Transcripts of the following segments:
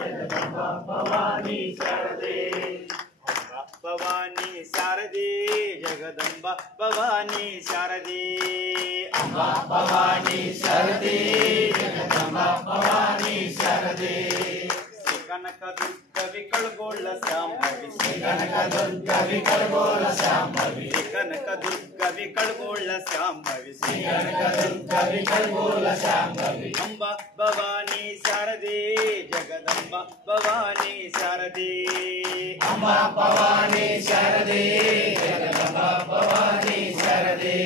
जगदम्बा भवानी शारदे भवानी शारदे जगदम्बा भवानी शारदे अम्बा भवानी शारदे जगदम्बा भवानी शारदे कनक दुर्गा विकलगोळ शांभवी कनक दुर्गा विकलगोळ शांभवी कनक दुर्गा विकलगोळ शांभवी कनक दुर्गा विकलगोळ शांभवी अम्बा भवानी शारदे जगदम्बा भवानी शारदे अम्बा भवानी शारदे जगदम्बा भवानी शारदे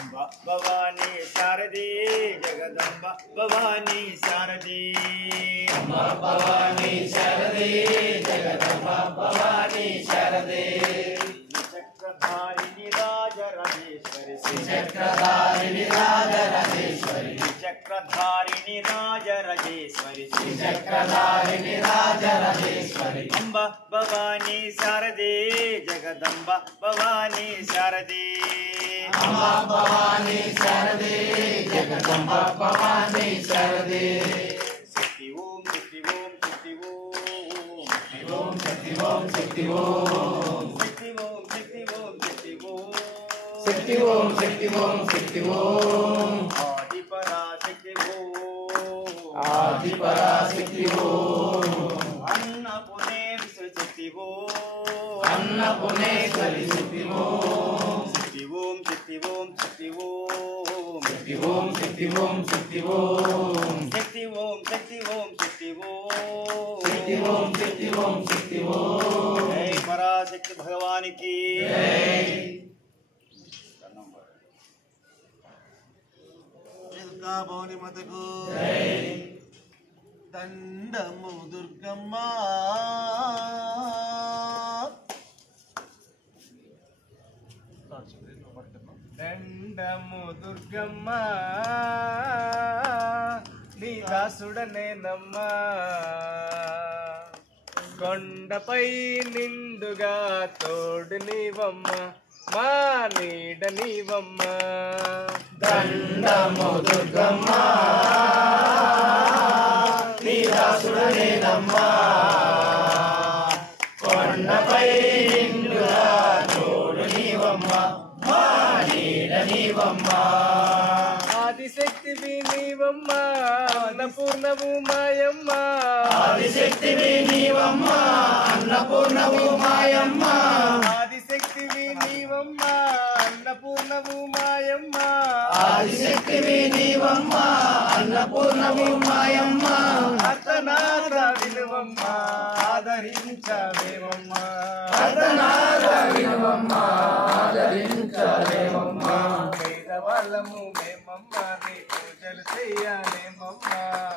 अम्बा भवानी शारदे जगदम्बा भवानी शारदे अम्बा भवानी शारदे जगदम्बा भवानी शारदे चक्रधारिणी राजराजेश्वरी चक्रधारिणी राजराजेश्वरी चक्रधारिणी राजराजेश्वरी चक्रधारिणी राजराजेश्वरी अम्बा भवानी शारदे जगदम्बा भवानी शारदे अम्बा भवानी शारदे जगदम्बा भवानी शारदे शक्ति ओम शक्ति ओम शक्ति ओम शक्ति ओम शक्ति ओम शक्ति ओम शक्ति ओम शक्ति ओम शक्ति ओम शक्ति ओम शक्ति ओम आदि पराशक्ति ओम आदि पराशक्ति ओम अन्नपूर्णेश्वरी शक्ति ओम अन्नपूर्णेश्वरी शक्ति ओम शक्ति ओम शक्ति ओम शक्ति ओम शक्ति ओम शक्ति ओम शक्ति ओम शक्ति ओम शक्ति ओम शक्ति ओम शक्ति ओम शक्ति ओम शक्ति ओम जय पराशक्ति भगवान की जय दुर्गा भवानी माता को जय దండము దుర్గమ్మ దండము దుర్గమ్మ నీ దాసుడనేనమ్మా కొండపై నిండుగా తోడు నీవమ్మ మా నీడ నీవమ్మ దండము దుర్గమ్మ నీ దాసుడనేనమ్మా కొండపై నిండుగా తోడు నీవమ్మ మా నీడ నీవమ్మ ఆదిశక్తివి నీవమ్మ అన్నపూర్ణవు మాయమ్మ ఆదిశక్తివి నీవమ్మ అన్నపూర్ణవు మాయమ్మ ఆదిశక్తివి నీవమ్మ అన్నపూర్ణవు మాయమ్మ ఆదిశక్తివి నీవమ్మ అన్నపూర్ణవు మాయమ్మ అర్ధనాథ విలువమ్మ ఆదరించవేమమ్మ అర్ధనాథ విలువమ్మ ఆదరించవేమమ్మ పేదవాళ్ళము మేమమ్మ నీ పూజలు చేయాలేమమ్మ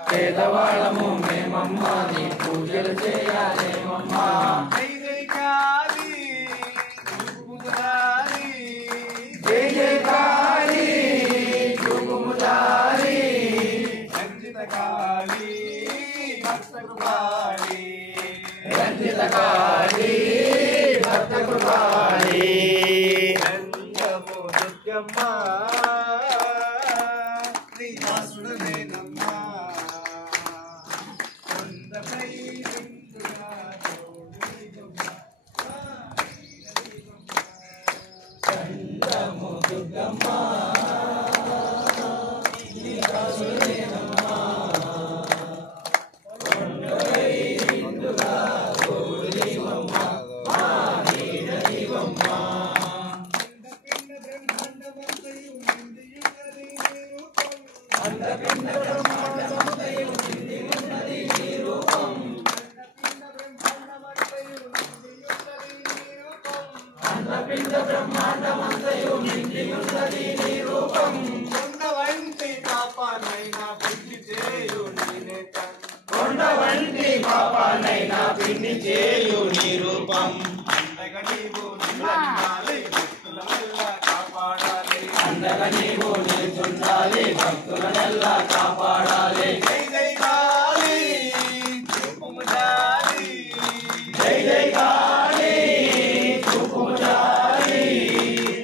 పేదవాళ్ళము మేమమ్మ నీ పూజలు చేయాలేమమ్మ జై జై కాళీ మురారి జై జై కాళీ జుగుములారి రంజిత కాళీ భక్తకృపాళీ రంజిత కాళీ భక్తకృపాళీ దండము దుర్గమ్మ నీ దాసుడనేనమ్మా కొండపై నిండుగా తోడు నీవమ్మ దండము దుర్గమ్మ నీ దాసుడనేనమ్మా కొండపై నిండుగా తోడు నీవమ్మ మా నీడ నీవమ్మ అండపిండ బ్రహ్మాండమంతయు నిండి ఉన్నది నీ రూపం అండపిండ బ్రహ్మాండమంతయు నిండి ఉన్నది నీ రూపం కొండ వంటి పాపనైనా పిండి చేయు నీనే కొండ వంటి పాపానైనా పిండి చేయు నీ రూపం అండగా నీవు నిలబడాలి భక్తులనెల్లా కాపాడాలి అండగా నీవు నిలుచుండాలి భక్తులనెల్లా కాపాడాలి జై జై కాళీ రూపము జాలి జై జై కాళీ చూపుము జాలి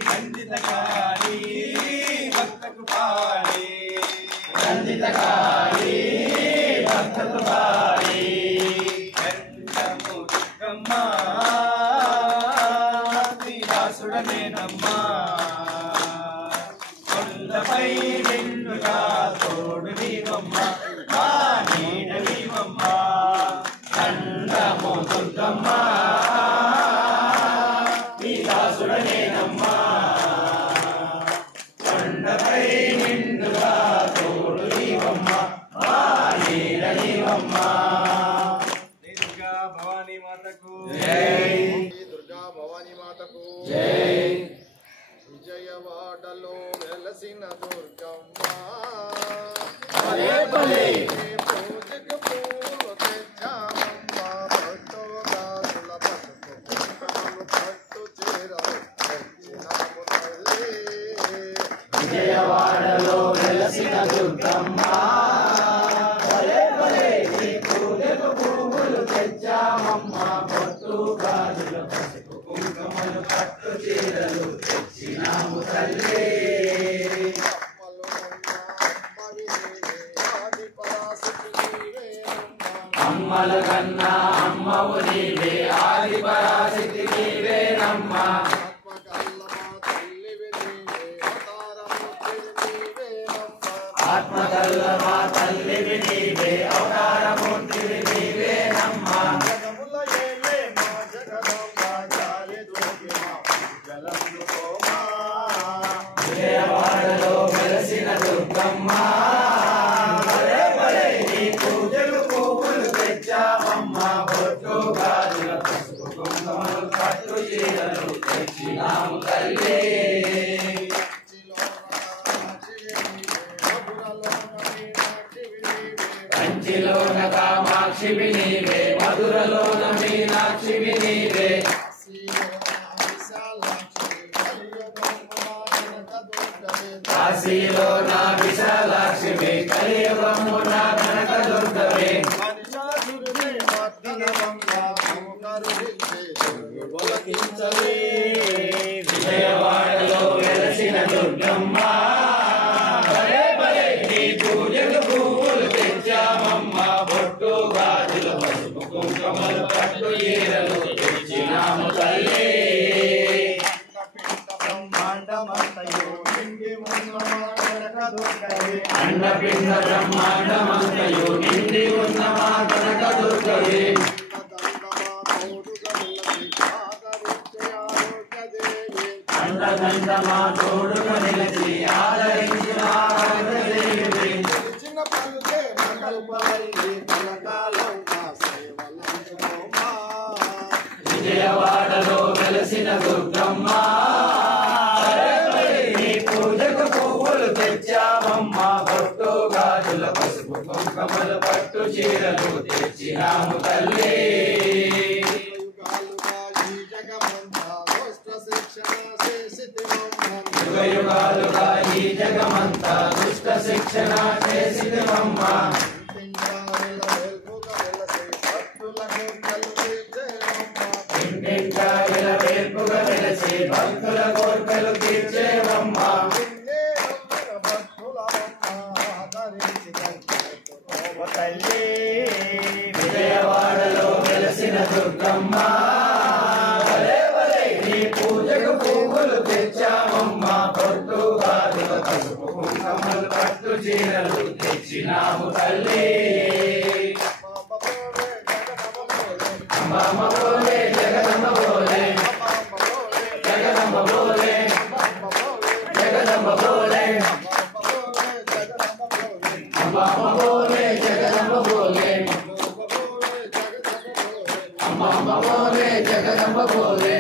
రంజిత కాళీ భక్తకు పాడి రంజిత కాళీ భక్తకు పాడి అమ్మల కన్నా అమ్మవు నీవే ఆది పరాశక్తి నీవేనమ్మా ఆత్మకల్ల మా తల్లివి నీవే అవతారమూర్తివి నీవేనమ్మా విజయవాడలో వెలసిన దుర్గమ్మ నీ పూజలు పువ్వులు తెచ్చామమ్మ బొట్టు గాజుల పసుపు కుంకుమలు పట్టు చీరలు తెచ్చినాము తల్లి కంచిలోన కామాక్షివి నీవే మధురలోన మీనాక్షివి నీవే కాశీలోన విశాలాక్షివి కలియుగమున కనకదుర్గవే విజయవాడలో వెలసిన దుర్గమ్మ నీ పూజకు పువ్వులు తెచ్చామమ్మ బొట్టు గాజుల పసుపు కుంకుమలు పట్టు చీరలు తెచ్చినాము తల్లి అండపిండ బ్రహ్మాండమంతయు నిండి ఉన్న మా కనకదుర్గవే అండదండ మా తోడుగా నిలిచి ఆదరించిన విజయవాడలో వెలసిన దుర్గమ్మ నీ పూజకు పువ్వులు తెచ్చామమ్మ బొట్టు గాజుల పసుపు కుంకుమలు పట్టు చీరలు తెచ్చినాము తల్లి యుగయుగాలుగా ఈ జగమంతా దుష్ట శిక్షణ చేసినవమ్మ ఇంటింటా వేల్పుగా వెలసి భక్తుల కోర్కెలు తీర్చేవమ్మ విజయవాడలో వెలసిన దుర్గమ్మ నీ పూజకు పువ్వులు తెచ్చామమ్మ బొట్టు గాజుల పసుపు కుంకుమలు పట్టు చీరలు తెచ్చినాము తల్లి అమ్మ బోలే జగదమ్మ బోలే జగదమ్మ బోలే జగదమ్మ బోలే అమ్మ బోలే జగదమ్మ బోలే అమ్మ బోలే జగదమ్మ బోలే